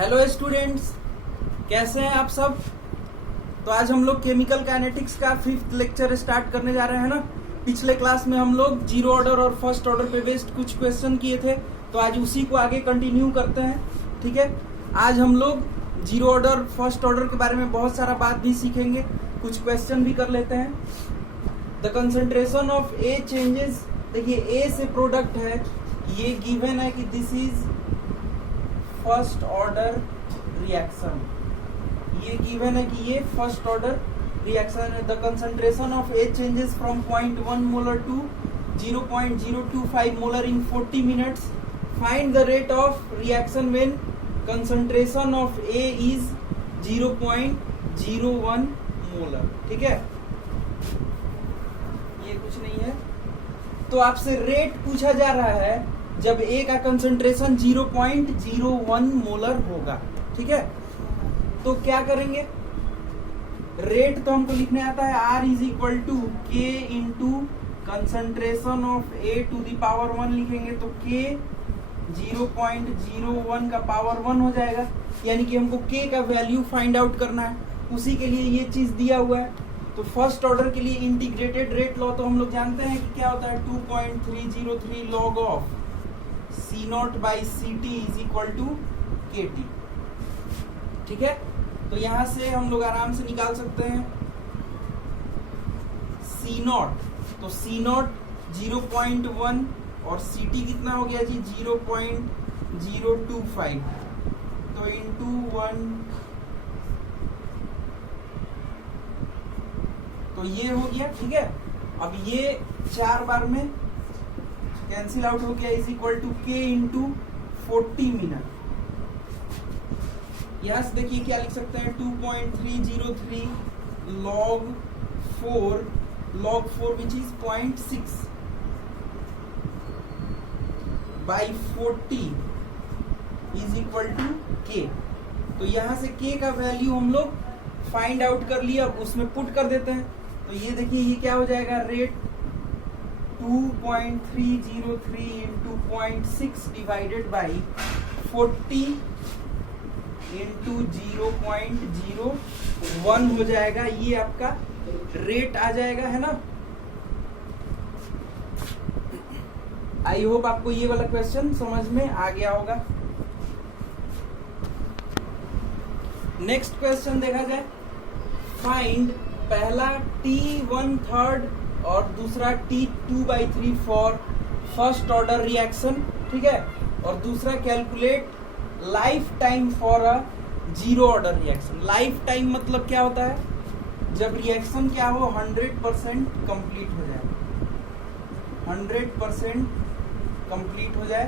Hello students, कैसे हैं आप सब। तो आज हम लोग केमिकल काइनेटिक्स का 5th लेक्चर स्टार्ट करने जा रहे हैं ना। पिछले क्लास में हम लोग जीरो ऑर्डर और फर्स्ट ऑर्डर पे बेस्ड कुछ क्वेश्चन किए थे, तो आज उसी को आगे कंटिन्यू करते हैं। ठीक है, आज हम लोग जीरो ऑर्डर फर्स्ट ऑर्डर के बारे में बहुत सारा बात भी सीखेंगे, कुछ क्वेश्चन भी कर लेते हैं। The concentration of A changes, देखिए ए से प्रोडक्ट है, ये गिवन है कि this is first order reaction, ये गिवन है कि ये फर्स्ट ऑर्डर रिएक्शन है। The concentration of A changes from 0.1 molar to 0.025 molar in 40 minutes. Find the rate of reaction when concentration of A is 0.01 molar. ठीक है, ये कुछ नहीं है। तो आपसे रेट पूछा जा रहा है जब ए का कंसंट्रेशन 0.01 मोलर होगा। ठीक है, तो क्या करेंगे, रेट तो हमको लिखने आता है R is equal to K into concentration of A to the power 1 लिखेंगे, तो के 0.01 का पावर 1 हो जाएगा, यानी कि हमको के का वैल्यू फाइंड आउट करना है। उसी के लिए ये चीज दिया हुआ है। तो फर्स्ट ऑर्डर के लिए इंटीग्रेटेड रेट लॉ तो हम लोग जानते हैं कि क्या होता है, 2.303 log of C naught by C T is equal to K T. ठीक है, तो यहां से हम लोग आराम से निकाल सकते हैं C नॉट, तो C नॉट 0.1 और सी टी कितना हो गया जी 0.025, तो इंटू 1, तो ये हो गया। ठीक है, अब ये 4 बार में कैंसिल आउट हो गया, is equal to K into 40 minute. यहां से देखिए क्या लिख सकते हैं, 2.303 log 4 which is 0.6 by 40 is equal to K. तो यहां से के का वैल्यू हम लोग फाइंड आउट कर लिया, अब उसमें पुट कर देते हैं। तो ये देखिए ये क्या हो जाएगा, rate 2.303 into 0.6 divided by 40 into 0.01 हो जाएगा। ये आपका रेट आ जाएगा, है ना। आई होप आपको ये वाला क्वेश्चन समझ में आ गया होगा। नेक्स्ट क्वेश्चन देखा जाए, फाइंड पहला T1/3 और दूसरा T2/3 for first order reaction. ठीक है, और दूसरा calculate life time for a zero order reaction. Life time मतलब क्या होता है, जब रिएक्शन क्या हो 100% कंप्लीट हो जाए, 100% कंप्लीट हो जाए।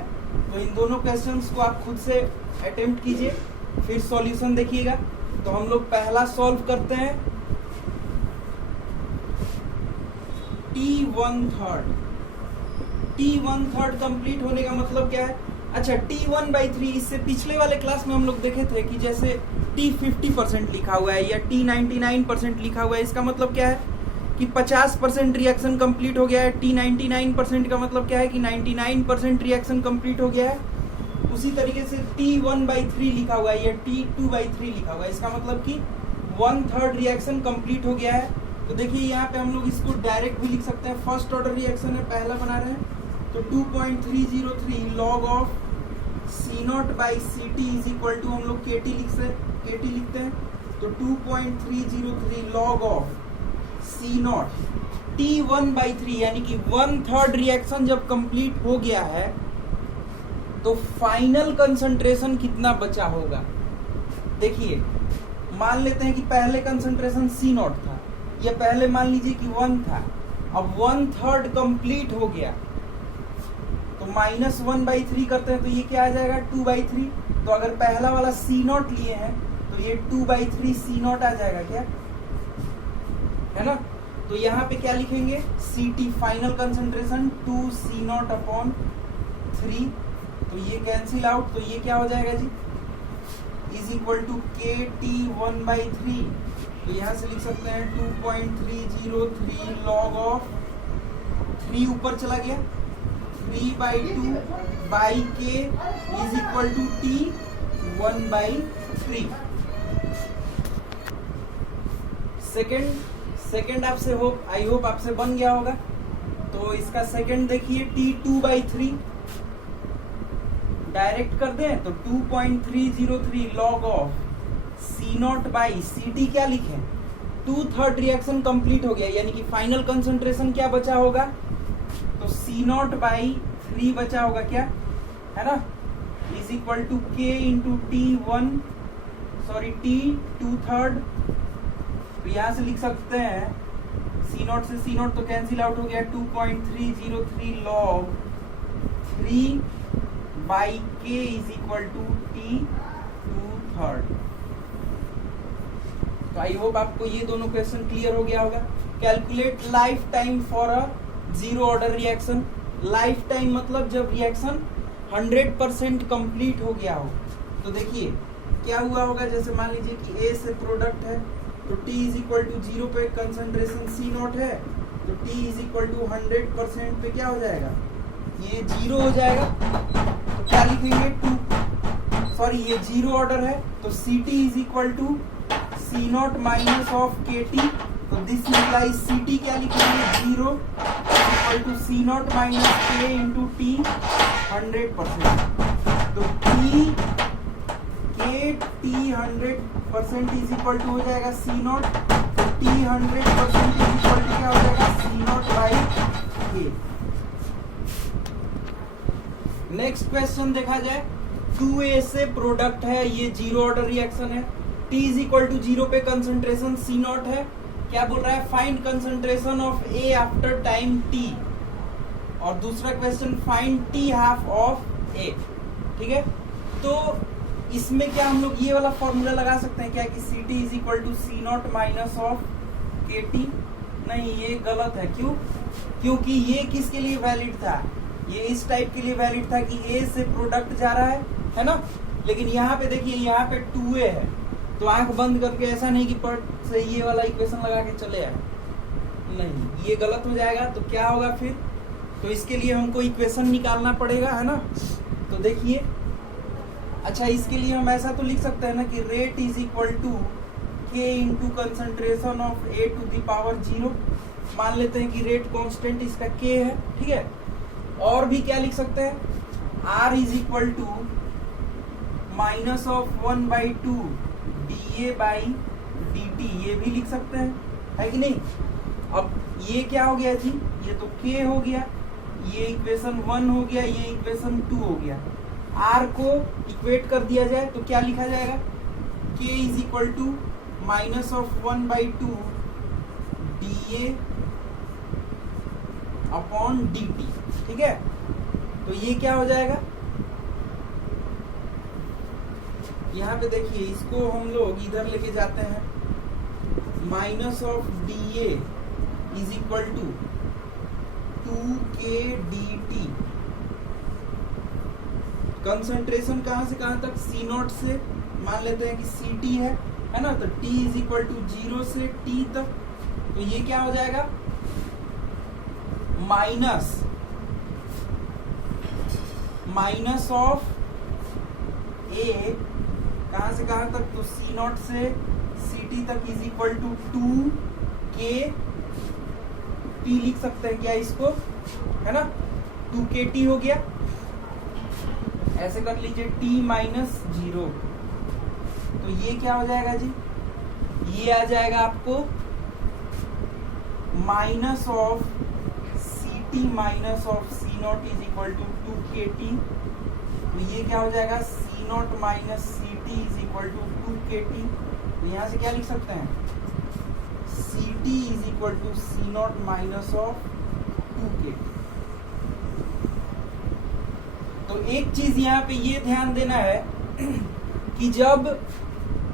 तो इन दोनों क्वेश्चंस को आप खुद से अटेम्प्ट कीजिए, फिर सॉल्यूशन देखिएगा। तो हम लोग पहला सॉल्व करते हैं, T1/3 कंप्लीट होने का मतलब क्या है। अच्छा, T1/3 इससे पिछले वाले क्लास में हम लोग देखे थे कि जैसे T 50% लिखा हुआ है या T 99% लिखा हुआ है, इसका मतलब क्या है कि 50% रिएक्शन कंप्लीट हो गया है। T 99% का मतलब क्या है कि 99% रिएक्शन कंप्लीट हो गया है। उसी तरीके से T1/3 लिखा हुआ है या T2/3 लिखा हुआ है, इसका मतलब कि 1/3 रिएक्शन कंप्लीट हो गया है। तो देखिए यहाँ पे हम लोग इसको डायरेक्ट भी लिख सकते हैं, फर्स्ट ऑर्डर रिएक्शन है, पहला बना रहे हैं। तो 2.303 log of C naught by C T is equal to, हम लोग के टी लिखते हैं। तो 2.303 log of C not T1/3, यानी कि 1/3 रिएक्शन जब कंप्लीट हो गया है तो फाइनल कंसंट्रेशन कितना बचा होगा। देखिए मान लेते हैं कि पहले कंसंट्रेशन C नॉट था, ये पहले मान लीजिए कि 1 था, अब 1/3 कंप्लीट हो गया तो -1/3 करते हैं, तो ये क्या आ जाएगा 2/3। तो अगर पहला वाला C नॉट लिए हैं तो ये 2/3 C नॉट आ जाएगा, क्या है ना। तो यहाँ पे क्या लिखेंगे, CT final concentration 2 C not upon 3, तो ये कैंसिल आउट, तो ये क्या हो जाएगा जी इज इक्वल टू KT 1/3। तो यहाँ से लिख सकते हैं 2.303 लॉग ऑफ 3 ऊपर चला गया 3/2 by K is equal to T 1/3। Second आपसे आई होप आपसे बन गया होगा। तो इसका सेकेंड देखिए T2/3 डायरेक्ट कर दें तो 2.303 log ऑफ C0/CT क्या लिखें, 2/3 रिएक्शन कंप्लीट हो गया, यानी कि फाइनल कंसंट्रेशन क्या बचा होगा, तो C0/3 बचा होगा क्या, है ना, is equal to K into T 2/3। तो यहां से लिख सकते हैं C0 से C0 तो कैंसिल आउट हो गया, 2.303 log 3/K is equal to T 2/3। तो आई होप आपको ये दोनों क्वेश्चन क्लियर हो गया होगा। Calculate life time for a zero order reaction. Life time मतलब जब रिएक्शन 100% कंप्लीट हो गया हो। तो देखिए क्या हुआ होगा, जैसे मान लीजिए कि A से प्रोडक्ट है तो T इज इक्वल टू 0 पे कंसंट्रेशन C0 है, तो T इज इक्वल टू 100% पे क्या हो जाएगा, ये 0 हो जाएगा। तो क्या लिखेंगे, ये 0 ऑर्डर है तो CT is equal to C0 minus of KT। तो दिस इम्प्लाइज CT क्या लिखेंगे, 0 equal to C0 minus K into T 100%। तो T 100% इज इक्वल टू हो जाएगा C0, तो T 100% इज इक्वल टू क्या हो जाएगा, C0/K। नेक्स्ट क्वेश्चन देखा जाए, 2A से प्रोडक्ट है, ये जीरो ऑर्डर रिएक्शन है, T इज इक्वल टू 0 पे कंसंट्रेशन C0 है, क्या बोल रहा है, find concentration of A after time T। और दूसरा question find T half of A। ठीक है, तो इसमें क्या हम लोग ये वाला फॉर्मूला लगा सकते हैं क्या कि CT is equal to C0 minus of KT। नहीं, ये गलत है। क्यों, क्योंकि ये किसके लिए वैलिड था, ये इस टाइप के लिए वैलिड था कि A से प्रोडक्ट जा रहा है ना। लेकिन यहाँ पे देखिए, यहाँ पे 2A है, तो आंख बंद करके ऐसा नहीं कि पट से ये वाला इक्वेशन लगा के चले आए, नहीं, ये गलत हो जाएगा। तो क्या होगा फिर, तो इसके लिए हमको इक्वेशन निकालना पड़ेगा, है ना। तो देखिए, अच्छा, इसके लिए हम ऐसा तो लिख सकते हैं ना कि rate is equal to K into concentration of A to the power 0। मान लेते हैं कि रेट कांस्टेंट इसका K है, ठीक है। और भी क्या लिख सकते हैं, R is equal to minus of 1/2 dA/dt, ये भी लिख सकते हैं, है कि नहीं। अब ये क्या हो गया जी, ये तो K हो गया, ये इक्वेशन 1 हो गया, ये इक्वेशन 2 हो गया। R को इक्वेट कर दिया जाए तो क्या लिखा जाएगा, K is equal to minus of 1/2 dA upon dt। ठीक है, तो ये क्या हो जाएगा, यहाँ पे देखिए, इसको हम लोग इधर लेके जाते हैं, minus of dA is equal to 2K dt। Concentration कहां से कहां तक, C0 से मान लेते हैं कि CT है ना, तो T इज इक्वल टू 0 से T तक। तो ये क्या हो जाएगा, माइनस ऑफ A कहां से कहां तक, तो C0 से CT तक is equal to 2K T लिख सकते हैं क्या इसको, है ना, 2KT हो गया। ऐसे कर लीजिए T माइनस 0, तो ये क्या हो जाएगा जी, ये आ जाएगा आपको minus of CT minus of C0 is equal to 2KT। तो ये क्या हो जाएगा, C0 minus CT is equal to 2KT। तो यहाँ से क्या लिख सकते हैं, CT is equal to C0 minus of 2KT। तो एक चीज यहाँ पे ये ध्यान देना है कि जब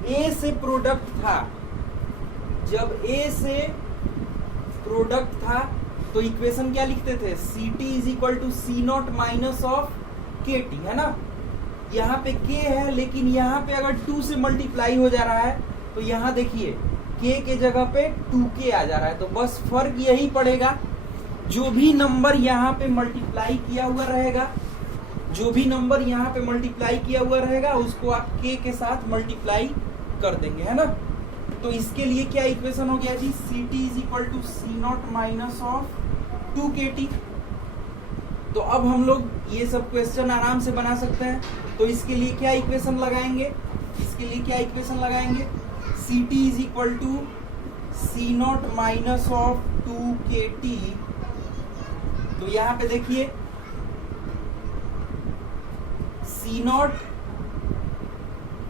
A से प्रोडक्ट था, तो इक्वेशन क्या लिखते थे, CT is equal to C0 minus of KT, है ना। यहाँ पे K है, लेकिन यहाँ पे अगर 2 से मल्टीप्लाई हो जा रहा है तो यहाँ देखिए K के जगह पे 2K आ जा रहा है। तो बस फर्क यही पड़ेगा जो भी नंबर यहाँ पे मल्टीप्लाई किया हुआ रहेगा, जो भी नंबर यहाँ पे मल्टीप्लाई किया हुआ रहेगा उसको आप k के साथ मल्टीप्लाई कर देंगे, है ना। तो इसके लिए क्या इक्वेशन हो गया जी, ct is equal to C0 minus of 2kt। तो अब हम लोग ये सब क्वेश्चन आराम से बना सकते हैं। तो इसके लिए क्या इक्वेशन लगाएंगे, इसके लिए क्या इक्वेशन लगाएंगे, ct is equal to C0 minus of 2kt। तो यहाँ पे देखिए C0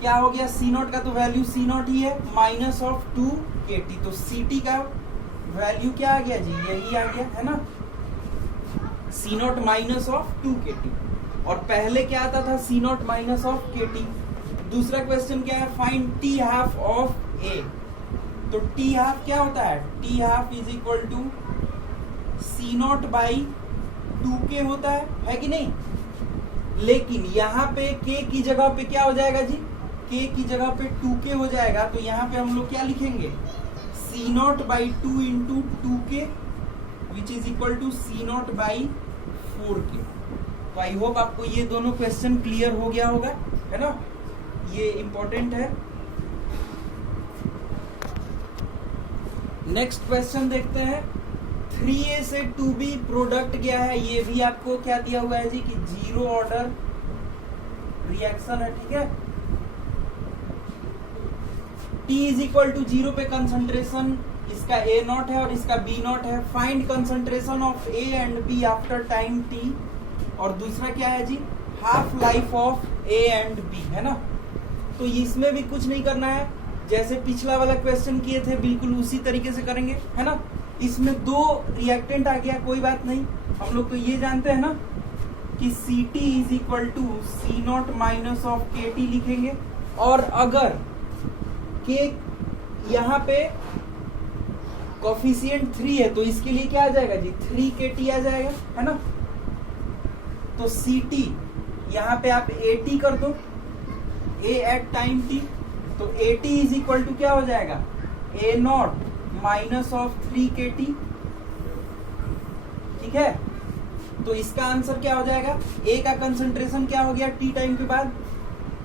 क्या हो गया, C0 का तो वैल्यू C0 ही है, माइनस ऑफ 2kt। तो ct का वैल्यू क्या आ गया जी, यही आ गया, है ना, C0 माइनस ऑफ 2kt। और पहले क्या आता था, C0 माइनस ऑफ kt। दूसरा क्वेश्चन क्या है, find t half of a। तो t हाफ क्या होता है, t half is equal to C0 by 2k होता है कि नहीं। लेकिन यहाँ पे k की जगह पे क्या हो जाएगा जी, k की जगह पे 2k हो जाएगा। तो यहाँ पे हम लोग क्या लिखेंगे, C0 by 2 into 2k which is equal to C0 by 4k। तो आई होप आपको ये दोनों क्वेश्चन क्लियर हो गया होगा, है ना, ये इंपॉर्टेंट है। नेक्स्ट क्वेश्चन देखते हैं। 3a से 2b प्रोडक्ट गया है, ये भी आपको क्या दिया हुआ है जी कि जीरो ऑर्डर रिएक्शन है, ठीक है। t इज इक्वल टू 0 पे कंसंट्रेशन इसका A0 है और इसका B0 है। Find concentration of A and B after time t। और दूसरा क्या है जी, half life of A and B, है ना। तो इसमें भी कुछ नहीं करना है, जैसे पिछला वाला क्वेश्चन किए थे बिल्कुल उसी तरीके से करेंगे, है ना। इसमें दो रिएक्टेंट आ गया, कोई बात नहीं, हम लोग तो ये जानते हैं ना कि Ct is equal to C0 minus of Kt लिखेंगे। और अगर K यहाँ पे कोफिशिएंट 3 है तो इसके लिए क्या आ जाएगा जी, 3kt आ जाएगा, है ना। तो Ct यहाँ पे आप At कर दो, A एट टाइम t। तो At इज इक्वल टू क्या हो जाएगा, A0 माइनस ऑफ 3kt, ठीक है। तो इसका आंसर क्या हो जाएगा, A का कंसंट्रेशन क्या हो गया t टाइम के बाद,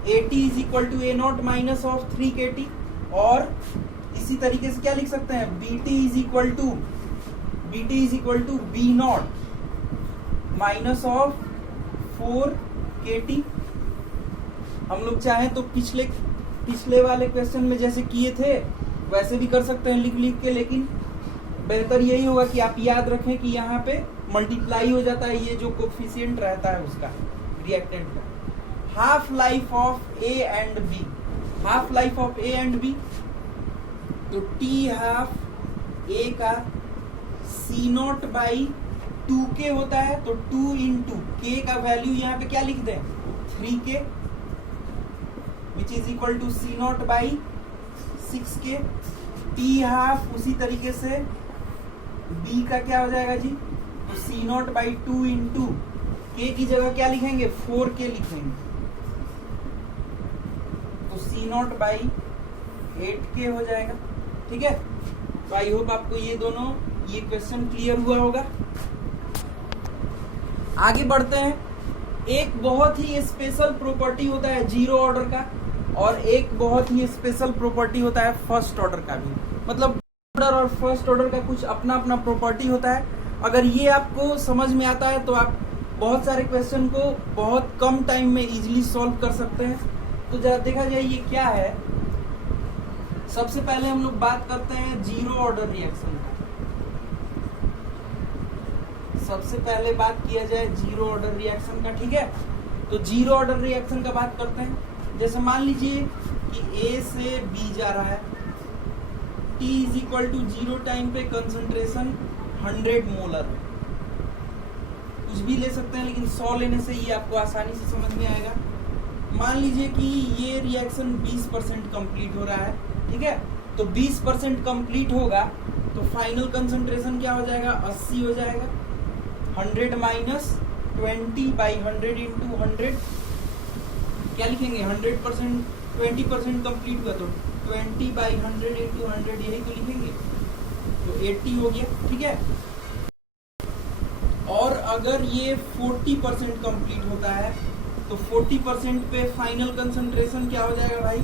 At is equal to A0 minus of 3kt। और इसी तरीके से क्या लिख सकते हैं, Bt is equal to B0 minus of 4kt। हम लोग चाहें तो पिछले वाले क्वेश्चन में जैसे किए थे वैसे भी कर सकते हैं लिख के, लेकिन बेहतर यही होगा कि आप याद रखें कि यहाँ पे मल्टीप्लाई हो जाता है ये जो कोफिशिएंट रहता है उसका, रिएक्टेंट का। Half life of A and B, half life of A and B, तो t हाफ A का C0 बाई 2k होता है। तो 2 इंटू k का वैल्यू यहाँ पे क्या लिख दें, 3k which is equal to C0 by 6k। t half उसी तरीके से b का क्या हो जाएगा जी, तो C0 बाई 2 इंटू k की जगह क्या लिखेंगे, 4k लिखेंगे, तो C0 बाई 8k हो जाएगा, ठीक है। तो आई होप आपको ये क्वेश्चन क्लियर हुआ होगा। आगे बढ़ते हैं। एक बहुत ही स्पेशल प्रॉपर्टी होता है जीरो ऑर्डर का, और एक बहुत ही स्पेशल प्रॉपर्टी होता है फर्स्ट ऑर्डर का भी। मतलब ऑर्डर और फर्स्ट ऑर्डर का कुछ अपना अपना प्रॉपर्टी होता है। अगर ये आपको समझ में आता है तो आप बहुत सारे क्वेश्चन को बहुत कम टाइम में इजीली सॉल्व कर सकते हैं। तो जरा देखा जाए ये क्या है। सबसे पहले हम लोग बात करते हैं जीरो ऑर्डर रिएक्शन का। सबसे पहले बात किया जाए जीरो ऑर्डर रिएक्शन का, ठीक है। तो जीरो ऑर्डर रिएक्शन का बात करते हैं। जैसे मान लीजिए कि A से B जा रहा है, T is equal to 0 time पे कंसंट्रेशन 100 मोलर। कुछ भी ले सकते हैं लेकिन 100 लेने से ये आपको आसानी से समझ में आएगा। मान लीजिए कि ये रिएक्शन 20% कंप्लीट हो रहा है, ठीक है। तो 20% कंप्लीट होगा तो फाइनल कंसंट्रेशन क्या हो जाएगा, 80 हो जाएगा। 100 माइनस 20 बाई 100 इंटू 100 क्या लिखेंगे, 100% 20% कंप्लीट हुआ तो 20 बाई 100 इंटू 100 यही तो लिखेंगे, तो 80 हो गया, ठीक है। अगर ये 40% कंप्लीट होता है तो 40% पे फाइनल कंसंट्रेशन क्या हो जाएगा भाई?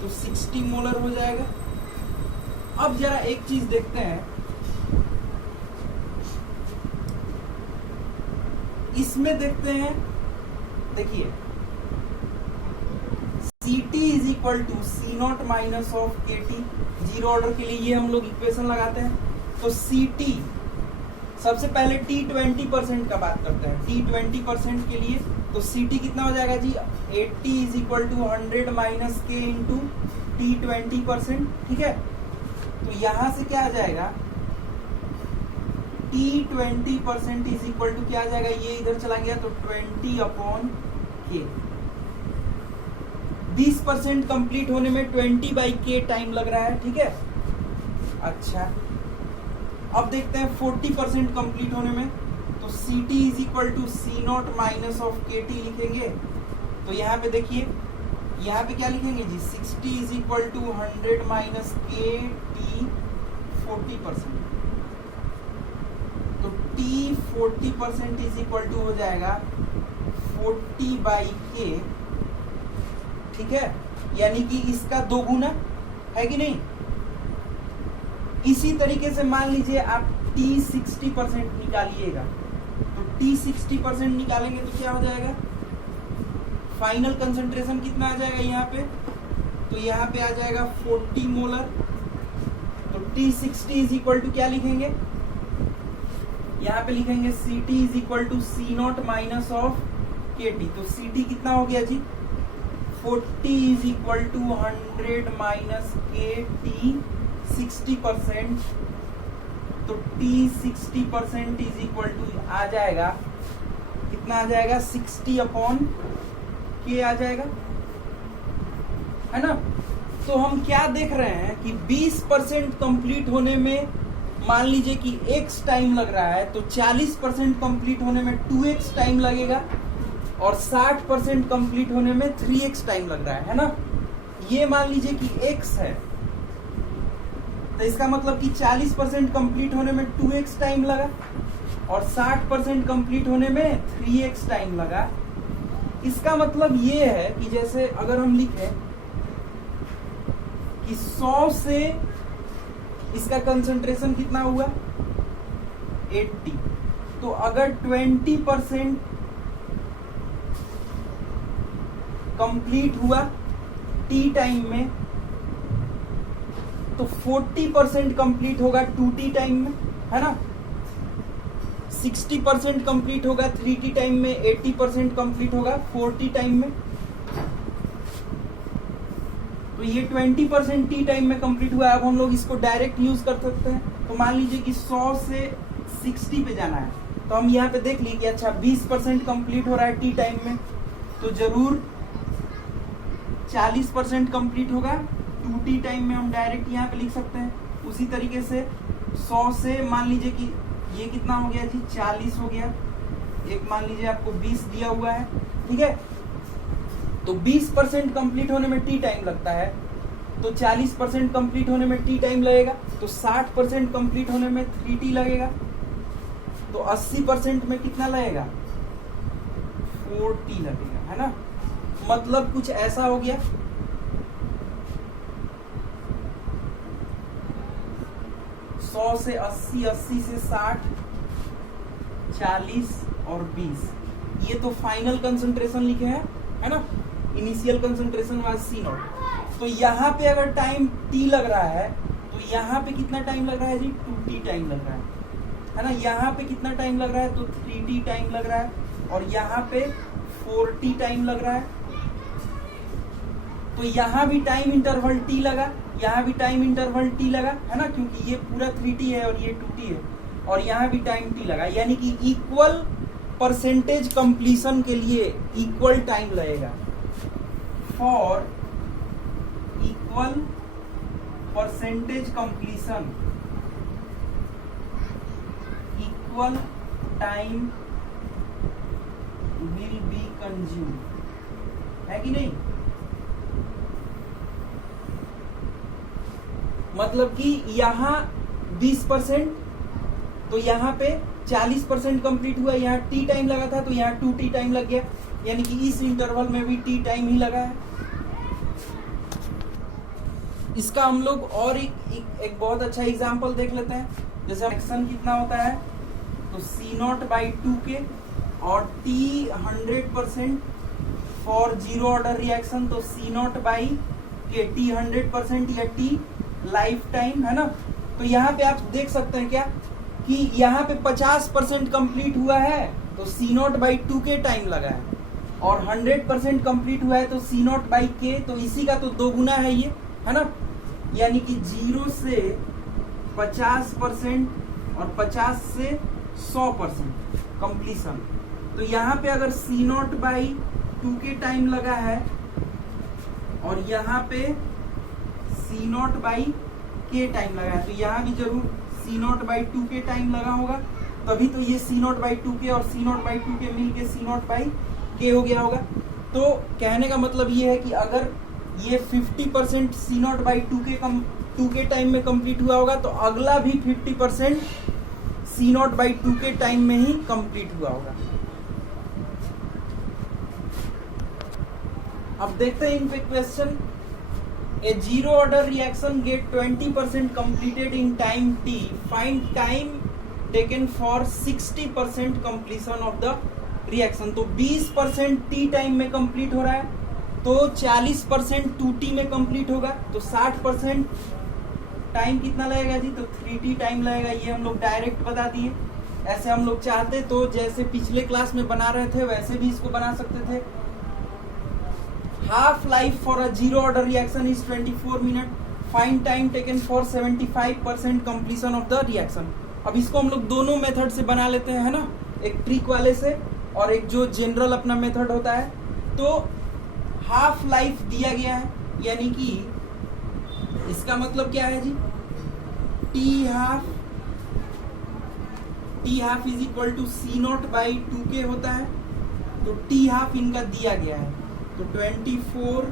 तो 60 मोलर हो जाएगा। अब जरा एक चीज देखते हैं, इसमें देखते हैं, देखिए Ct is equal to C naught minus of K T. Zero order के लिए ये हम लोग इक्वेशन लगाते हैं। तो Ct, सबसे पहले T 20% का बात करते हैं। T 20% के लिए तो Ct कितना हो जाएगा जी? 80 इज इक्वल टू 100 माइनस के इंटू T 20%, ठीक है। तो यहां से क्या आ जाएगा? T 20% इज इक्वल टू क्या आ जाएगा? ये इधर चला गया तो 20 अपॉन के। 20% कंप्लीट होने में 20 बाई के टाइम लग रहा है, ठीक है। अच्छा, अब देखते हैं 40% कंप्लीट होने में। तो Ct is equal to C naught minus of K T लिखेंगे। तो यहाँ पे देखिए, यहाँ पे क्या लिखेंगे जी? 60 is equal to 100 minus K T 40%। तो T 40% इज इक्वल टू हो जाएगा 40 बाई के, ठीक है। यानी कि इसका 2 गुना है कि नहीं। इसी तरीके से मान लीजिए आप T 60% निकालिएगा। तो T 60% निकालेंगे तो क्या हो जाएगा? फाइनल कंसंट्रेशन कितना आ जाएगा यहाँ पे? तो यहाँ पे आ जाएगा 40 मोलर। तो T 60 इज इक्वल टू क्या लिखेंगे? यहाँ पे लिखेंगे Ct is equal to C naught minus of K T. तो Ct कितना हो गया जी? 40 is equal to 100 minus K T 60%। तो T 60% इज इक्वल टू आ जाएगा, कितना आ जाएगा? 60 अपॉन के आ जाएगा, है ना। तो हम क्या देख रहे हैं कि 20% कंप्लीट होने में मान लीजिए कि x टाइम लग रहा है, तो 40% कंप्लीट होने में 2x टाइम लगेगा और 60% कंप्लीट होने में 3x टाइम लग रहा है ना। ये मान लीजिए कि x है, तो इसका मतलब कि 40% कंप्लीट होने में 2x टाइम लगा और 60% कंप्लीट होने में 3x टाइम लगा। इसका मतलब ये है कि जैसे अगर हम लिखें कि 100 से इसका कंसंट्रेशन कितना हुआ? 80। तो अगर 20% कंप्लीट हुआ T टाइम में, तो 40% कंप्लीट होगा 2T टाइम में, है ना। 60% कंप्लीट होगा 3T टाइम में, 80% कंप्लीट होगा 4T टाइम में। तो ये 20% T टाइम में कंप्लीट हुआ। अब हम लोग इसको डायरेक्ट यूज कर सकते हैं। तो मान लीजिए कि 100 से 60 पे जाना है, तो हम यहाँ पे देख लीजिए कि अच्छा 20% कंप्लीट हो रहा है T टाइम में, तो जरूर 40% कंप्लीट होगा 2T टाइम में। हम डायरेक्ट यहाँ पे लिख सकते हैं। उसी तरीके से 100 से मान लीजिए कि ये कितना हो गया जी? 40 हो गया। एक मान लीजिए आपको 20 दिया हुआ है, ठीक है। तो 20% कंप्लीट होने में T टाइम लगता है, तो 40% कंप्लीट होने में T टाइम लगेगा, तो 60% कंप्लीट होने में 3T लगेगा, तो 80% में कितना लगेगा? 4T लगेगा, है ना। मतलब कुछ ऐसा हो गया। सौ से 80, 80 से 60, 40 और 20, ये तो फाइनल कंसंट्रेशन लिखे हैं, है ना। Initial concentration was C naught. तो यहाँ पे अगर टाइम T लग रहा है, तो यहाँ पे कितना टाइम लग रहा है जी? 2T टाइम लग रहा है ना। यहाँ पे कितना टाइम लग रहा है? तो 3T टाइम लग रहा है और यहाँ पे 4T टाइम लग रहा है। तो यहाँ भी टाइम इंटरवल T लगा, यहाँ भी टाइम इंटरवल T लगा, है ना, क्योंकि ये पूरा 3T है और ये 2T है, और यहाँ भी टाइम T लगा। यानी कि इक्वल परसेंटेज कंप्लीशन के लिए इक्वल टाइम लगेगा। For equal percentage completion equal time will be consume, है कि नहीं। मतलब कि यहाँ 20%, तो यहाँ पे 40% कंप्लीट हुआ, यहाँ टी टाइम लगा था तो यहाँ 2t टाइम लग गया, यानी कि इस इंटरवल में भी टी टाइम ही लगा है। इसका हम लोग और एक बहुत अच्छा एग्जांपल देख लेते हैं। जैसे रिएक्शन कितना होता है, तो C0/2k और t 100% for zero order reaction, तो C0/k t 100% या t लाइफ टाइम, है ना। तो यहाँ पे आप देख सकते हैं क्या कि यहाँ पे 50% कंप्लीट हुआ है तो C0/2k टाइम लगा है, और 100% कंप्लीट हुआ है तो C0/k, तो इसी का तो 2 गुना है ये, है ना। यानी कि 0 से 50% और 50 से 100% कंप्लीशन। तो यहाँ पे अगर C0/2k टाइम लगा है और यहाँ पे C0/k टाइम लगा है, तो यहाँ भी जरूर C0/2k टाइम लगा होगा, तभी तो ये C0/2k और C0/2k मिलके C0/k हो गया होगा। तो कहने का मतलब ये है कि अगर ये 50% C0/2k टाइम में कंप्लीट हुआ होगा तो अगला भी 50% C0/2k टाइम में ही कंप्लीट हुआ होगा। अब देखते हैं इन पे question. A zero order reaction get 20% completed in time t. Find time taken for 60% completion of the reaction. तो 20% t टाइम में कंप्लीट हो रहा है, तो 40% 2t में कंप्लीट होगा, तो 60% टाइम कितना लगेगा जी, तो 3t टाइम लगेगा। ये हम लोग डायरेक्ट बता दिए। ऐसे हम लोग चाहते तो जैसे पिछले क्लास में बना रहे थे वैसे भी इसको बना सकते थे। Half life for a zero order reaction is 24 minute. Find time taken for 75% completion of the reaction. अब इसको हम लोग दोनों मेथड से बना लेते हैं, है ना, एक ट्रिक वाले से और एक जो जनरल अपना मेथड होता है। तो हाफ लाइफ दिया गया है, यानी कि इसका मतलब क्या है जी, T half is equal to C0/2k होता है। तो टी हाफ इनका दिया गया है, तो 24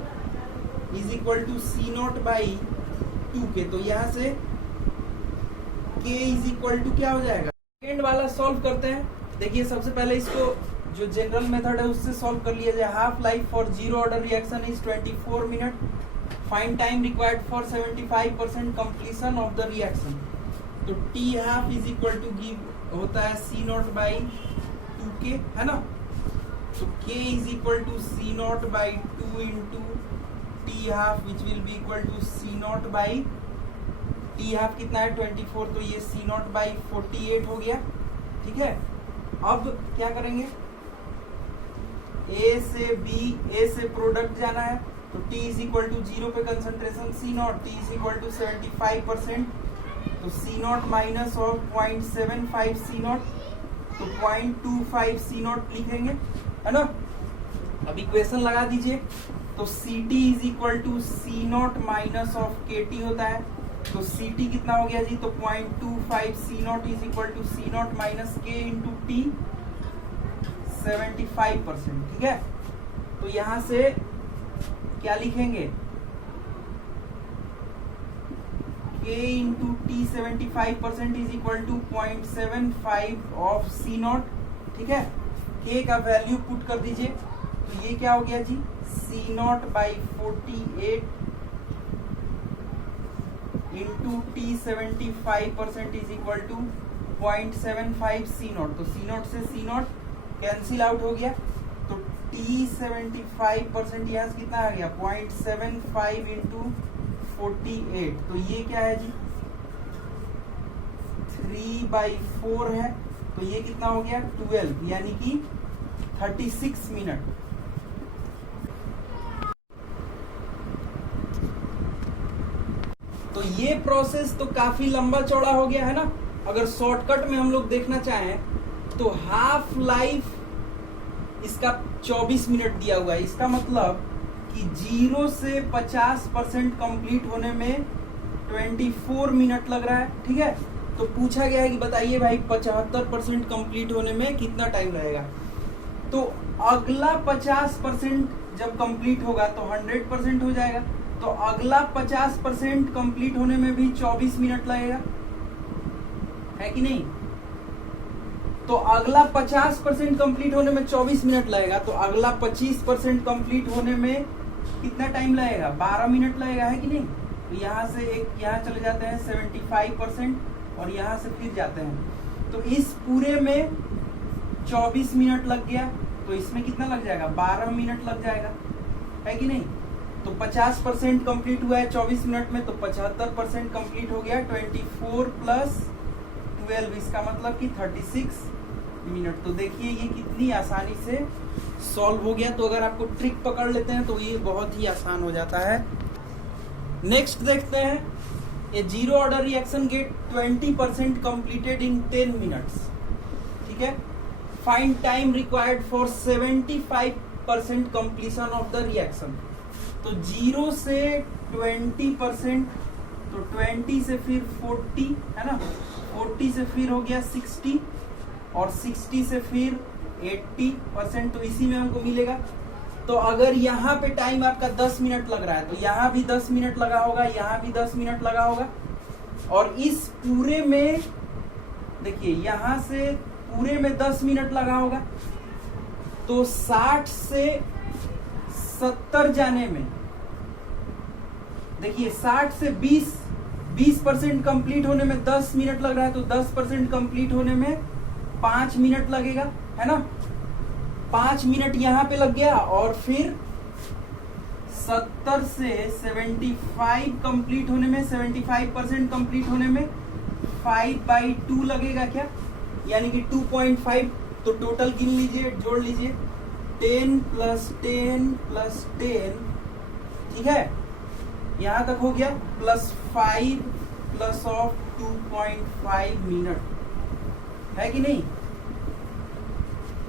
इज इक्वल टू C0/2k। तो यहाँ से k इज इक्वल टू क्या हो जाएगा, सेकेंड वाला सॉल्व करते हैं। देखिए सबसे पहले इसको जो जनरल मेथड है उससे सॉल्व कर लिया जाए। Half life for zero order reaction is 24 minute. Find time required for 75% completion of the reaction. तो T half is equal to give होता है C0/2k, है ना। तो k is equal to C0/2 into t half which will be equal to C0/t half कितना है 24, तो ये C0/48 हो गया, ठीक है। अब क्या करेंगे, A से प्रोडक्ट जाना है, तो t is equal to 0 पे concentration C0, t is equal to 75%, तो C0 माइनस और 0.75 C0, तो 0.25 C0 लिखेंगे, है ना। अब इक्वेशन लगा दीजिए, तो Ct is equal to C0 minus of Kt होता है। तो Ct कितना हो गया जी, तो 0.25 C0 is equal to C0 minus K into T 75%, ठीक है। तो यहां से क्या लिखेंगे, K into T 75% is equal to 0.75 of C0, ठीक है। K का वैल्यू पुट कर दीजिए, तो ये क्या हो गया जी, C0/48 into T 75% is equal to 0.75 C0। तो C0 से C0 कैंसिल आउट हो गया, तो T 75% यहाँ से कितना आ गया, 0.75 इंटू 48। तो ये क्या है जी, 3/4 है, तो ये कितना हो गया 12, यानी कि 36 मिनट। तो ये प्रोसेस तो काफी लंबा चौड़ा हो गया है ना। अगर शॉर्टकट में हम लोग देखना चाहें तो हाफ लाइफ इसका 24 मिनट दिया हुआ है। इसका मतलब कि 0 से 50% कंप्लीट होने में 24 मिनट लग रहा है, ठीक है। तो पूछा गया है कि बताइए भाई 75% कंप्लीट होने में कितना टाइम लगेगा। तो अगला 50% जब कंप्लीट होगा तो 100% हो जाएगा, तो अगला 50% कंप्लीट होने में भी 24 मिनट लगेगा, है कि नहीं। तो अगला 50% कंप्लीट होने में 24 मिनट लगेगा, तो अगला 25% कंप्लीट होने में कितना टाइम लगेगा? 12 मिनट लगेगा, है कि नहीं? तो यहाँ से एक यहाँ चले जाते हैं 75% और यहाँ से फिर जाते हैं, तो इस पूरे में 24 मिनट लग गया, तो इसमें कितना लग जाएगा? 12 मिनट लग जाएगा, है कि नहीं? तो 50% कंप्लीट हुआ है 24 मिनट में, तो 75% कंप्लीट हो गया। 24 प्लस 12, इसका मतलब कि 36 मिनट। तो देखिए ये कितनी आसानी से सॉल्व हो गया। तो अगर आपको ट्रिक पकड़ लेते हैं तो ये बहुत ही आसान हो जाता है। नेक्स्ट देखते हैं, a zero order reaction get 20% completed in 10 minutes. ठीक है, find time required for 75% completion of the reaction. तो 0 से 20%, तो 20 से फिर 40, है ना, 40 से फिर हो गया 60 और 60 से फिर 80%, तो इसी में हमको मिलेगा। तो अगर यहाँ पे टाइम आपका 10 मिनट लग रहा है तो यहाँ भी 10 मिनट लगा होगा, यहाँ भी 10 मिनट लगा होगा, और इस पूरे में देखिए यहाँ से पूरे में 10 मिनट लगा होगा। तो 60 से 70 जाने में देखिए 60 से 20% कंप्लीट होने में 10 मिनट लग रहा है, तो 10% कंप्लीट होने में 5 मिनट लगेगा, है ना। 5 मिनट यहाँ पे लग गया, और फिर 70 से 75 कंप्लीट होने में, 75% कंप्लीट होने में 5/2 लगेगा क्या, यानी कि 2.5। तो टोटल गिन लीजिए, जोड़ लीजिए, 10 + 10 + 10, ठीक है, यहां तक हो गया, +5 प्लस ऑफ 2.5 मिनट, है कि नहीं,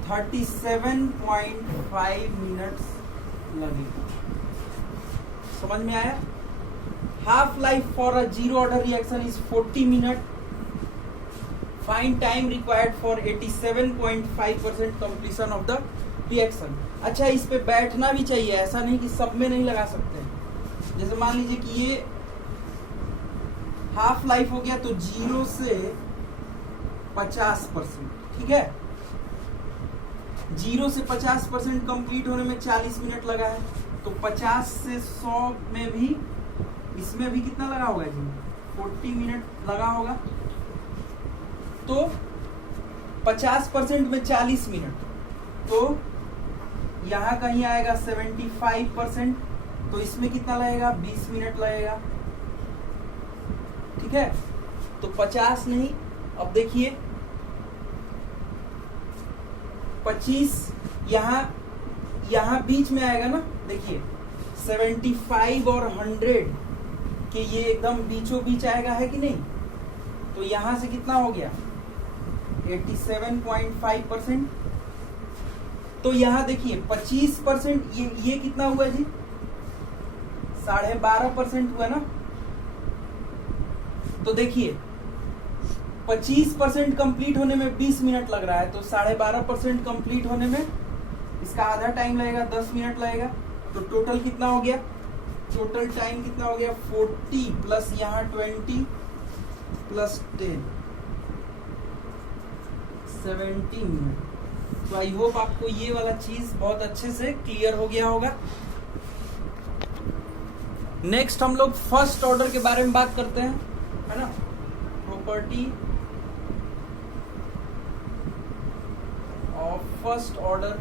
37.5 मिनट्स लगेगा। समझ में आया? Half life for a zero order reaction is 40 minute. Find time required for 87.5% completion of the reaction. अच्छा, इस पे बैठना भी चाहिए, ऐसा नहीं कि सब में नहीं लगा सकते। जैसे मान लीजिए कि ये हाफ लाइफ हो गया, तो 0 से 50%, ठीक है, 0 से 50% कंप्लीट होने में 40 मिनट लगा है, तो 50 से 100 में भी, इसमें भी कितना लगा होगा जी, 40 मिनट लगा होगा। तो 50% में 40 मिनट, तो यहाँ कहीं आएगा 75%, तो इसमें कितना लगेगा, 20 मिनट लगेगा, ठीक है। तो 50 नहीं, अब देखिए 25 यहाँ बीच में आएगा ना, देखिए 75 और 100 के ये एकदम बीचों बीच आएगा, है कि नहीं। तो यहाँ से कितना हो गया, 87.5%। तो यहाँ देखिए 25%, ये कितना हुआ जी, 12.5% हुआ ना। तो देखिए 25% कंप्लीट होने में 20 मिनट लग रहा है, तो 12.5% कंप्लीट होने में इसका आधा टाइम लगेगा, 10 मिनट लगेगा। तो टोटल कितना हो गया, टोटल टाइम कितना हो गया, 40 प्लस यहाँ 20 प्लस 10, 70 मिनट। तो आई होप आपको ये वाला चीज बहुत अच्छे से क्लियर हो गया होगा। नेक्स्ट हम लोग फर्स्ट ऑर्डर के बारे में बात करते हैं, है ना। Property of first order.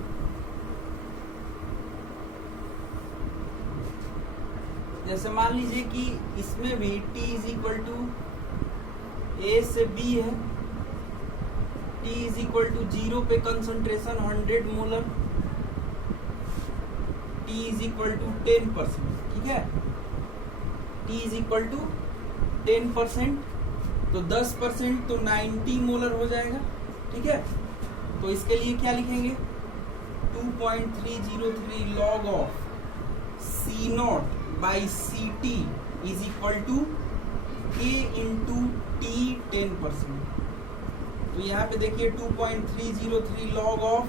जैसे मान लीजिए कि इसमें भी T = A से B है, T = 0 पे कंसंट्रेशन 100 मोलर, T = 10%, ठीक है, T = 10%, तो 10% तो 90 मोलर हो जाएगा, ठीक है। तो इसके लिए क्या लिखेंगे, 2.303 log of C0/Ct = K × T 10%। तो यहाँ पे देखिए 2.303 log ऑफ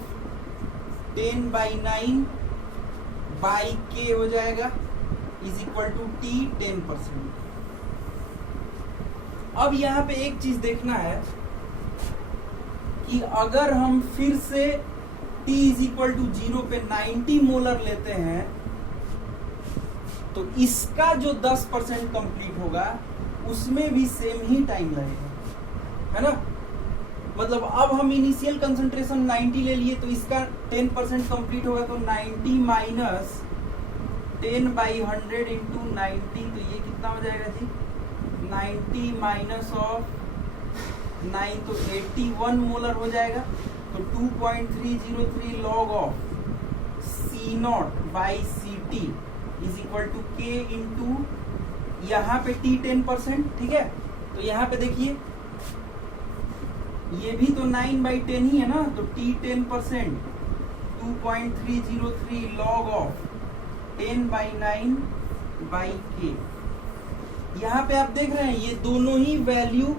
10/9/K हो जाएगा = T 10%। अब यहाँ पे एक चीज देखना है कि अगर हम फिर से t इज इक्वल टू 0 पे 90 मोलर लेते हैं तो इसका जो 10% कंप्लीट होगा उसमें भी सेम ही टाइम लगेगा, है ना। मतलब अब हम इनिशियल कंसंट्रेशन 90 ले लिए तो इसका 10% कंप्लीट होगा, तो 90 माइनस 10/100 इंटू 90, तो ये कितना हो जाएगा जी, 90 माइनस ऑफ 9 तो 81 मोलर हो जाएगा। तो 2.303 log of C0/Ct is equal to K into यहाँ पे T 10%, ठीक है। तो यहाँ पे देखिए ये भी तो 9/10 ही है ना, तो T 10% 2.303 लॉग ऑफ 10/9/K। यहाँ पे आप देख रहे हैं ये दोनों ही वैल्यू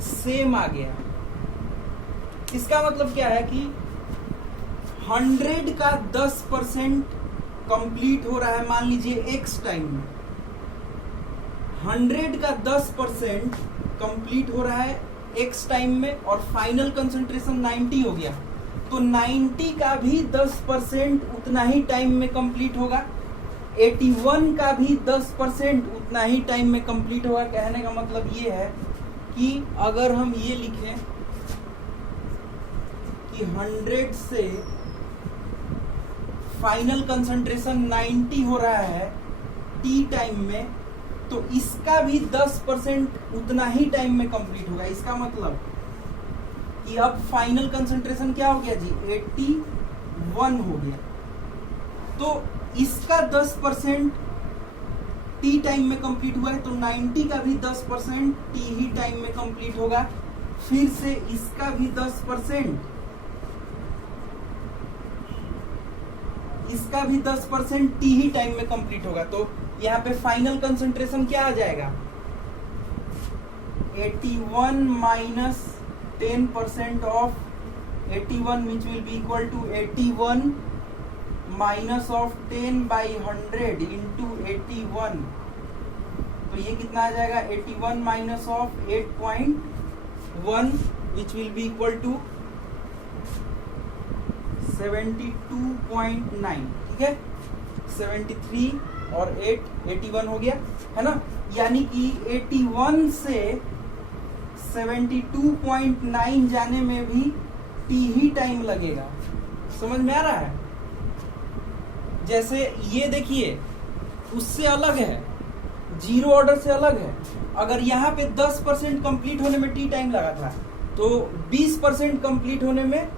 सेम आ गया। इसका मतलब क्या है कि 100 का 10% कंप्लीट हो रहा है, मान लीजिए x टाइम में 100 का 10% कंप्लीट हो रहा है x टाइम में, और फाइनल कंसंट्रेशन 90 हो गया, तो 90 का भी 10% उतना ही टाइम में कंप्लीट होगा, 81 का भी 10% उतना ही टाइम में कंप्लीट होगा। कहने का मतलब ये है कि अगर हम ये लिखें कि 100 से फाइनल कंसंट्रेशन 90 हो रहा है t टाइम में, तो इसका भी 10% उतना ही टाइम में कंप्लीट होगा। इसका मतलब कि अब फाइनल कंसंट्रेशन क्या हो गया जी, 81 हो गया, तो इसका 10% टी टाइम में कंप्लीट हुआ है, तो 90 का भी 10% टी ही टाइम में कंप्लीट होगा। फिर से इसका भी 10%, इसका भी 10% टी ही टाइम में कंप्लीट होगा। तो यहाँ पे फाइनल कंसंट्रेशन क्या आ जाएगा, 81 minus 10% of 81 which will be equal to 81 minus of 10/100 into 81, तो ये कितना आ जाएगा, 81 minus of 8.1 which will be equal to 72.9, ठीक है। 73 और 8 81 हो गया, है ना। यानी कि 81 से 72.9 जाने में भी टी ही टाइम लगेगा। समझ में आ रहा है। जैसे ये देखिए उससे अलग है, जीरो ऑर्डर से अलग है। अगर यहाँ पे 10% कंप्लीट होने में टी टाइम लगा था, तो 20% कंप्लीट होने में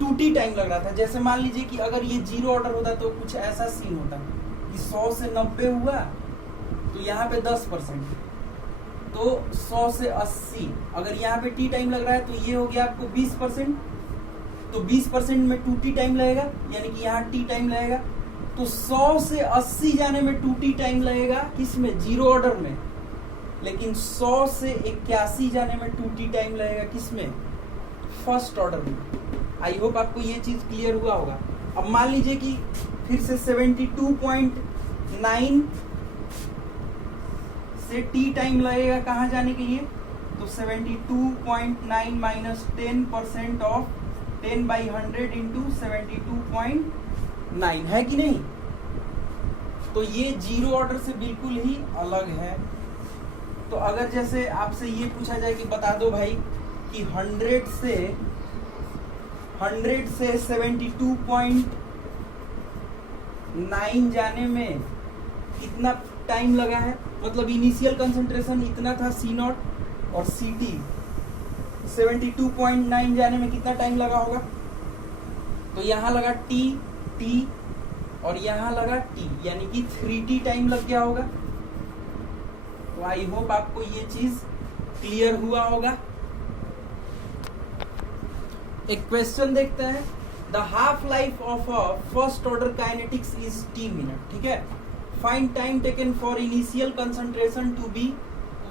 2t टाइम लग रहा था। जैसे मान लीजिए कि अगर ये जीरो ऑर्डर होता तो कुछ ऐसा सीन होता कि 100 से 90 हुआ, तो यहाँ पे 10%, तो 100 से 80। अगर यहाँ पे टी टाइम लग रहा है तो ये हो गया आपको 20%, तो 20% में 2t टाइम लगेगा, यानी कि यहाँ t टाइम लगेगा। तो 100 से 80 जाने में 2t टाइम लगेगा, किसमें, जीरो ऑर्डर में। लेकिन 100 से 81 जाने में 2t टाइम लगेगा, किसमें, फर्स्ट ऑर्डर में। आई होप आपको ये चीज क्लियर हुआ होगा। अब मान लीजिए कि फिर से 72.9 से t टाइम लगेगा कहाँ जाने के लिए, तो 72.9 माइनस 10% ऑफ 10/100 इंटू 72.9, है कि नहीं। तो ये जीरो ऑर्डर से बिल्कुल ही अलग है। तो अगर जैसे आपसे ये पूछा जाए कि बता दो भाई कि 100 से 72.9 जाने में कितना टाइम लगा है, मतलब इनिशियल कंसंट्रेशन इतना था C0 और CT, 72.9 जाने में कितना टाइम लगा होगा, तो यहाँ लगा T और यहाँ लगा T, यानी कि 3T टाइम लग गया होगा। तो आई होप आपको ये चीज क्लियर हुआ होगा। एक क्वेश्चन देखते हैं। The half life of a first order kinetics is t minute, ठीक है। Find time taken for initial concentration to be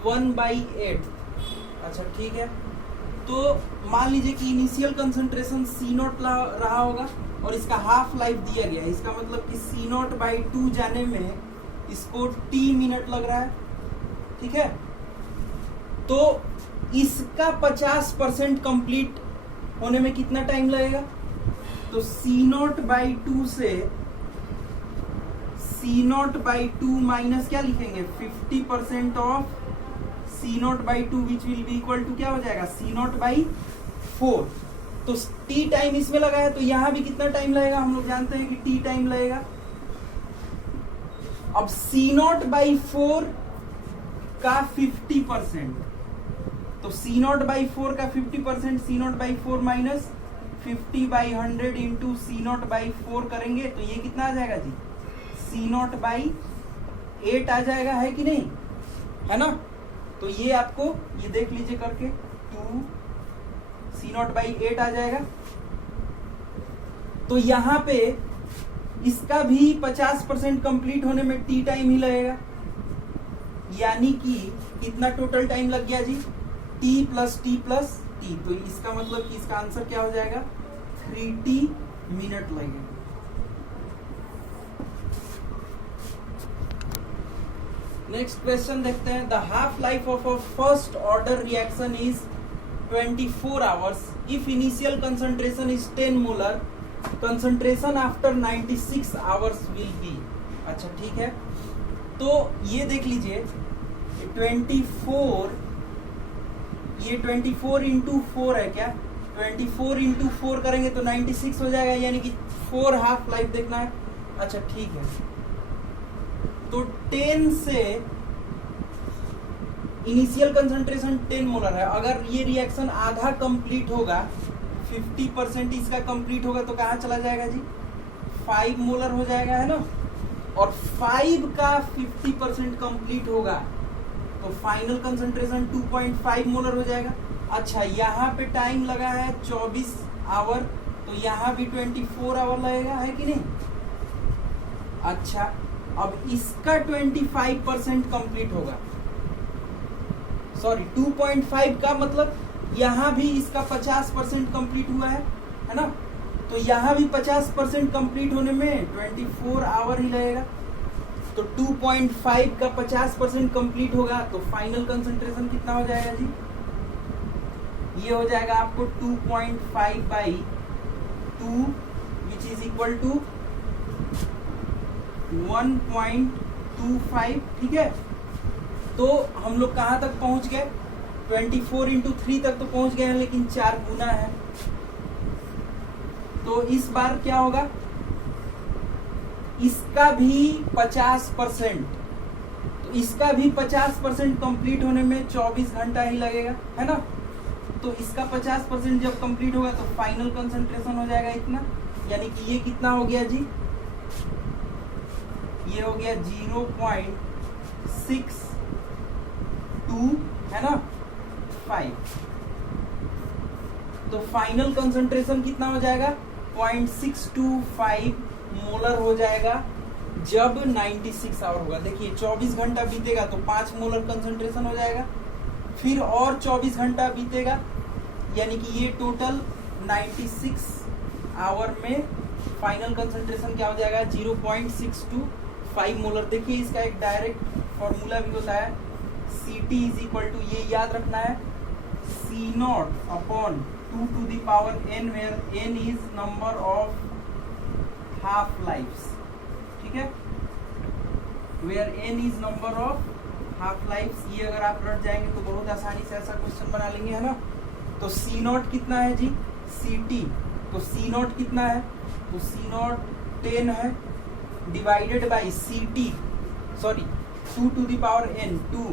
1/8। अच्छा ठीक है, तो मान लीजिए कि इनिशियल कंसंट्रेशन C0 रहा होगा और इसका हाफ लाइफ दिया गया है। इसका मतलब कि C0/2 जाने में इसको t मिनट लग रहा है, ठीक है। तो इसका 50% कंप्लीट होने में कितना टाइम लगेगा? तो C0/2 से C0/2 माइनस क्या लिखेंगे? 50% of C0/2 which will be equal to क्या हो जाएगा? C0/4। तो T टाइम इसमें लगा है, तो यहां भी कितना टाइम लगेगा? हम लोग जानते हैं कि T टाइम लगेगा। अब C0/4 का 50%, तो C0/4 का 50% C0/4 माइनस 50/100 इंटू C0/4 करेंगे तो ये कितना आ जाएगा जी? C0/8 आ जाएगा, है कि नहीं? है ना? तो ये आपको ये देख लीजिए करके, 2 C0/8 आ जाएगा। तो यहां पे इसका भी 50% कंप्लीट होने में T टाइम ही लगेगा, यानी कि कितना टोटल टाइम लग गया जी? T plus T plus T। तो इसका मतलब कि इसका आंसर क्या हो जाएगा? 3T मिनट लगेगा। नेक्स्ट क्वेश्चन देखते हैं। The half life of a first order reaction is 24 hours if initial concentration is 10 molar, concentration after 96 hours will be. अच्छा ठीक है, तो ये देख लीजिए 24, ये 24 इंटू 4 है क्या? 24 इंटू 4 करेंगे तो 96 हो जाएगा, यानी कि 4 हाफ लाइफ देखना है। अच्छा ठीक है, तो 10 से इनिशियल कंसंट्रेशन 10 मोलर है। अगर ये रिएक्शन आधा कंप्लीट होगा, 50% इसका कंप्लीट होगा, तो कहाँ चला जाएगा जी? 5 मोलर हो जाएगा, है ना? और 5 का 50% कंप्लीट होगा तो फाइनल कंसंट्रेशन 2.5 मोलर हो जाएगा। अच्छा, यहाँ पे टाइम लगा है 24 आवर, तो यहाँ भी 24 आवर लगेगा, है कि नहीं? अच्छा, अब इसका 25% कंप्लीट होगा, सॉरी 2.5 का मतलब यहाँ भी इसका 50% कंप्लीट हुआ है ना? तो यहाँ भी 50% कंप्लीट होने में 24 आवर ही लगेगा। तो 2.5 का 50% कंप्लीट होगा तो फाइनल कंसंट्रेशन कितना हो जाएगा जी? ये हो जाएगा आपको 2.5/2 विच इज इक्वल टू 1.25। ठीक है, तो हम लोग कहाँ तक पहुंच गए? 24 इंटू 3 तक तो पहुंच गए हैं, लेकिन 4 गुना है। तो इस बार क्या होगा? इसका भी 50%, तो इसका भी 50% कंप्लीट होने में 24 घंटा ही लगेगा, है ना? तो इसका 50% जब कंप्लीट होगा तो फाइनल कंसंट्रेशन हो जाएगा इतना, यानी कि ये कितना हो गया जी? ये हो गया 0.62, है ना, 5। तो फाइनल कंसंट्रेशन कितना हो जाएगा? 0.625 मोलर हो जाएगा जब 96 आवर होगा। देखिए 24 घंटा बीतेगा तो 5 मोलर कंसंट्रेशन हो जाएगा, फिर और 24 घंटा बीतेगा, यानी कि ये टोटल 96 आवर में फाइनल कंसंट्रेशन क्या हो जाएगा? 0.625 मोलर। देखिए इसका एक डायरेक्ट फॉर्मूला भी होता है, CT इज इक्वल टू, ये याद रखना है, C0 upon 2 to the power n, where n is number of half lives। ठीक है, where n is number of half lives। ये अगर आप रट जाएंगे तो बहुत आसानी से ऐसा क्वेश्चन बना लेंगे, है ना? तो C0 कितना है जी? CT, तो C0 कितना है? तो C0 10 है, divided by CT, sorry 2 to the power n 2,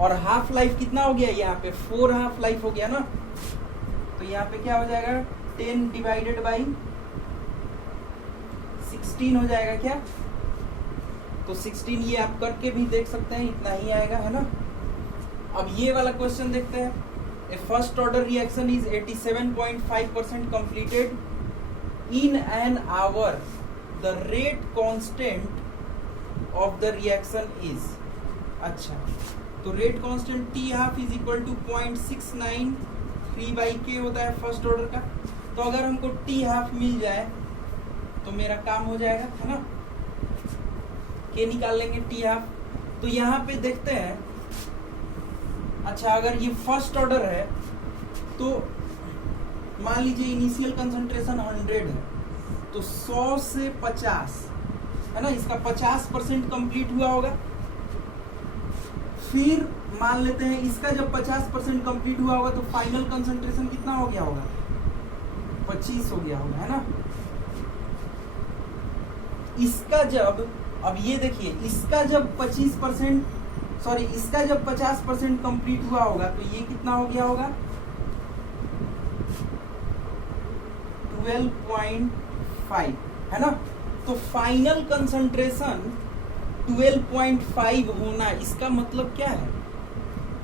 और हाफ लाइफ कितना हो गया? यहाँ पे 4 हाफ लाइफ हो गया ना, तो यहाँ पे क्या हो जाएगा? 10 डिवाइडेड बाई 16 हो जाएगा क्या? तो 16 ये आप करके भी देख सकते हैं, इतना ही आएगा, है ना? अब ये वाला क्वेश्चन देखते हैं। A first order reaction is 87.5% completed in an hour, the rate constant of the reaction is. अच्छा, तो rate constant T half is equal to 0.693/K होता है फर्स्ट ऑर्डर का। तो अगर हमको T हाफ मिल जाए तो मेरा काम हो जाएगा, है ना? K निकाल लेंगे T हाफ। तो यहाँ पे देखते हैं, अच्छा अगर ये फर्स्ट ऑर्डर है तो मान लीजिए इनिशियल कंसंट्रेशन 100 है, तो 100 से 50 है ना, इसका 50% कंप्लीट हुआ होगा। फिर मान लेते हैं इसका जब 50% कंप्लीट हुआ होगा तो फाइनल कंसंट्रेशन कितना हो गया होगा, 25 हो गया होगा, है ना। इसका जब, अब ये देखिए, इसका जब 50% कंप्लीट हुआ होगा तो ये कितना हो गया होगा, 12.5, है ना। तो फाइनल कंसंट्रेशन 12.5 होना, इसका मतलब क्या है,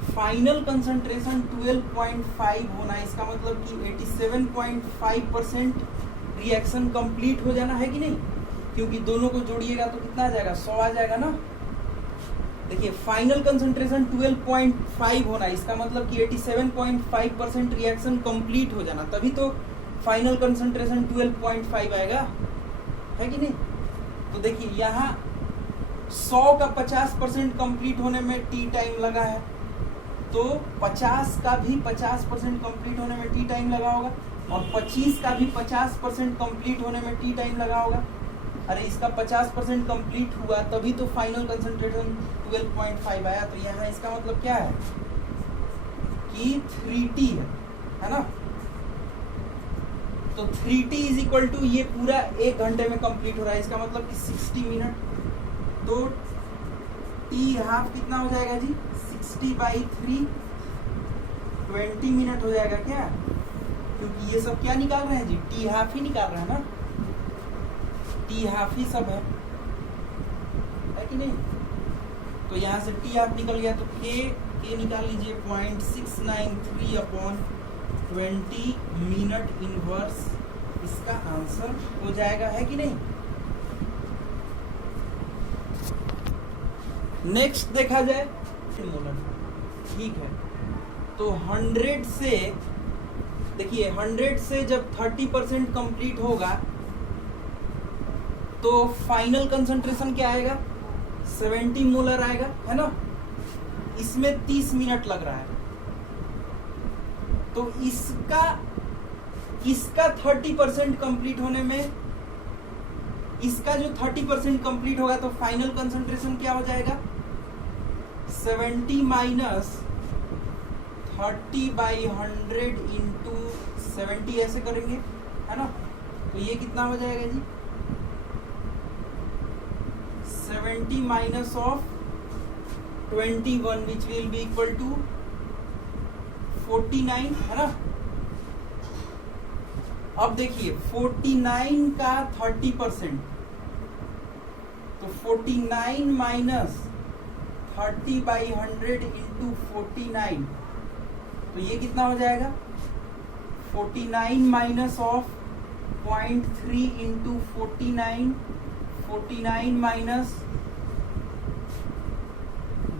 फाइनल कंसंट्रेशन 12.5 होना, इसका मतलब कि 87.5% रिएक्शन कंप्लीट हो जाना है कि नहीं, क्योंकि दोनों को जोड़िएगा तो कितना आ जाएगा, 100 आ जाएगा ना। देखिए फाइनल कंसंट्रेशन 12.5 होना, इसका मतलब कि 87.5% रिएक्शन कंप्लीट हो जाना, तभी तो फाइनल कंसंट्रेशन 12.5 आएगा, है कि नहीं। तो देखिए यहाँ 100 का 50% कंप्लीट होने में टी टाइम लगा है, तो 50 का भी 50% कंप्लीट होने में टी टाइम लगा होगा, और 25 का भी 50% कंप्लीट होने में टी टाइम लगा होगा। अरे इसका 50% कंप्लीट हुआ तभी तो फाइनल कंसंट्रेशन 12.5 आया, तो यहाँ इसका मतलब क्या है कि 3T है ना। तो 3T इज इक्वल टू, ये पूरा 1 घंटे में कंप्लीट हो रहा है, इसका मतलब कि 60 मिनट, तो T हाफ कितना हो जाएगा जी, 60/3, 20 मिनट हो जाएगा क्या, क्योंकि ये सब क्या निकाल रहे हैं जी, T हाफ ही निकाल रहे हैं ना, T हाफ ही सब है कि नहीं। तो यहाँ से T हाफ निकल गया, तो K निकाल लीजिए 0.693/20 मिनट इनवर्स, इसका आंसर हो जाएगा, है कि नहीं। नेक्स्ट देखा जाए मोलर, ठीक है। तो 100 से, देखिए 100 से जब 30% कंप्लीट होगा तो फाइनल कंसंट्रेशन क्या आएगा, 70 मोलर आएगा, है ना। इसमें 30 मिनट लग रहा है, तो इसका 30% कंप्लीट होने में, इसका जो 30% कंप्लीट होगा तो फाइनल कंसंट्रेशन क्या हो जाएगा, 70 माइनस 30/100 इंटू 70 ऐसे करेंगे, है ना। तो ये कितना हो जाएगा जी, 70 minus of 21 which will be equal to 49, है ना। अब देखिए 49 का 30%, तो 49 माइनस 30/100 इंटू 49, तो ये कितना हो जाएगा, 49 माइनस ऑफ 0.3 इंटू 49, 49 माइनस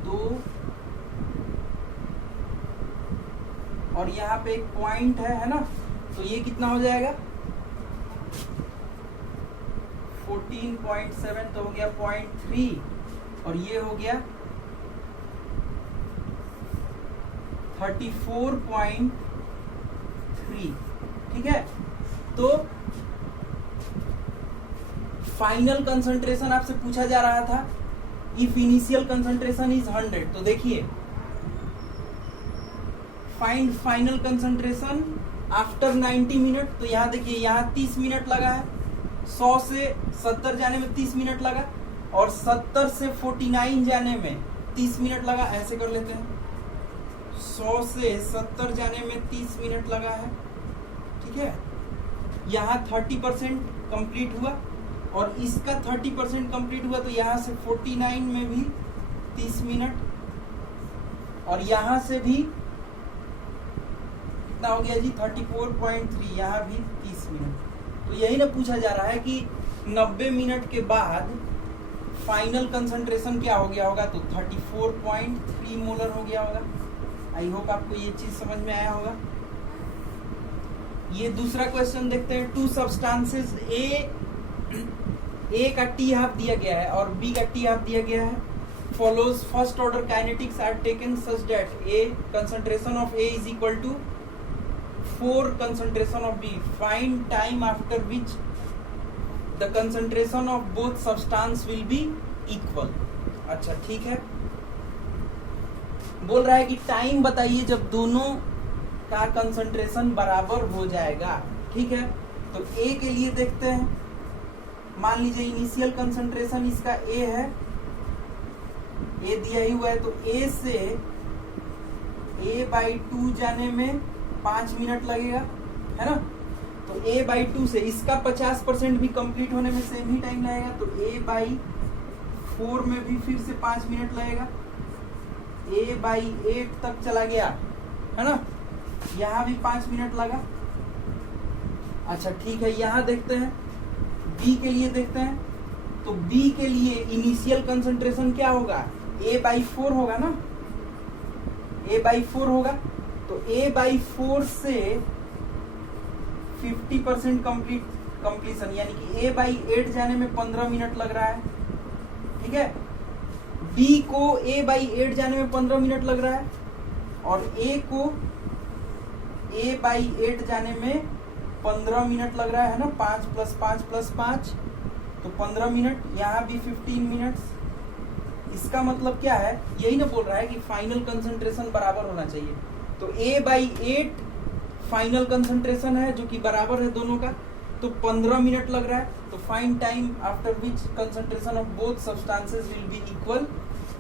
2, और यहाँ पे एक पॉइंट है ना, तो ये कितना हो जाएगा 14.7, तो हो गया 0.3, और ये हो गया 34.3, ठीक है। तो फाइनल कंसंट्रेशन आपसे पूछा जा रहा था, इफ इनिशियल कंसंट्रेशन इज 100, तो देखिए find final concentration after 90 minute, तो यहाँ देखिए यहाँ 30 मिनट लगा है, 100 से 70 जाने में 30 मिनट लगा, और 70 से 49 जाने में 30 मिनट लगा, ऐसे कर लेते हैं, 100 से 70 जाने में 30 मिनट लगा है, ठीक है। यहाँ 30% कंप्लीट हुआ, और इसका 30% कंप्लीट हुआ, तो यहाँ से 49 में भी 30 मिनट, और यहाँ से भी कितना हो गया जी 34.3, यहाँ भी 30 मिनट। तो यही ना पूछा जा रहा है कि 90 मिनट के बाद फाइनल कंसंट्रेशन क्या हो गया होगा, तो 34.3 मोलर हो गया होगा। आई होप आपको ये चीज समझ में आया होगा। ये दूसरा क्वेश्चन देखते हैं। टू सब्सटेंसेस ए का टी हाफ दिया गया है और बी का टी हाफ दिया गया है। Follows first order kinetics are taken such that a concentration of A is equal to 4 concentration of B. Find time after which the concentration of both substance will be equal. अच्छा ठीक है, बोल रहा है कि टाइम बताइए जब दोनों का कंसंट्रेशन बराबर हो जाएगा। ठीक है, तो A के लिए देखते हैं। मान लीजिए इनिशियल कंसंट्रेशन इसका A है, A दिया ही हुआ है, तो A से A/2 जाने में 5 मिनट लगेगा, है ना। तो A/2 से इसका 50% भी कंप्लीट होने में सेम ही टाइम लगेगा, तो A/4 में भी फिर से 5 मिनट लगेगा। A/8 तक चला गया, है ना, यहाँ भी 5 मिनट लगा। अच्छा ठीक है, यहाँ देखते हैं B के लिए देखते हैं। तो B के लिए इनिशियल कंसंट्रेशन क्या होगा, A/4 होगा ना, A/4 होगा। तो A/4 से 50% कंप्लीशन, यानी कि A/8 जाने में 15 मिनट लग रहा है। ठीक है, B को A/8 जाने में 15 मिनट लग रहा है और A को A/8 जाने में 15 मिनट लग रहा है ना, 5 + 5 + 5 तो 15 मिनट, यहाँ भी 15 मिनट्स। इसका मतलब क्या है, यही ना बोल रहा है कि फाइनल कंसंट्रेशन बराबर होना चाहिए। तो A/8 फाइनल कंसंट्रेशन है जो कि बराबर है दोनों का, तो 15 मिनट लग रहा है। तो find time after which concentration of both substances will be equal.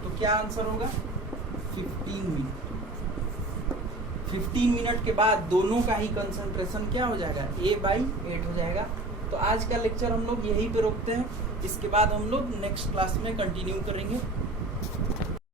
तो क्या आंसर होगा, 15 मिनट। 15 मिनट के बाद दोनों का ही कंसंट्रेशन क्या हो जाएगा, A/8 हो जाएगा। तो आज का लेक्चर हम लोग यहीं पे रोकते हैं, इसके बाद हम लोग नेक्स्ट क्लास में कंटिन्यू करेंगे।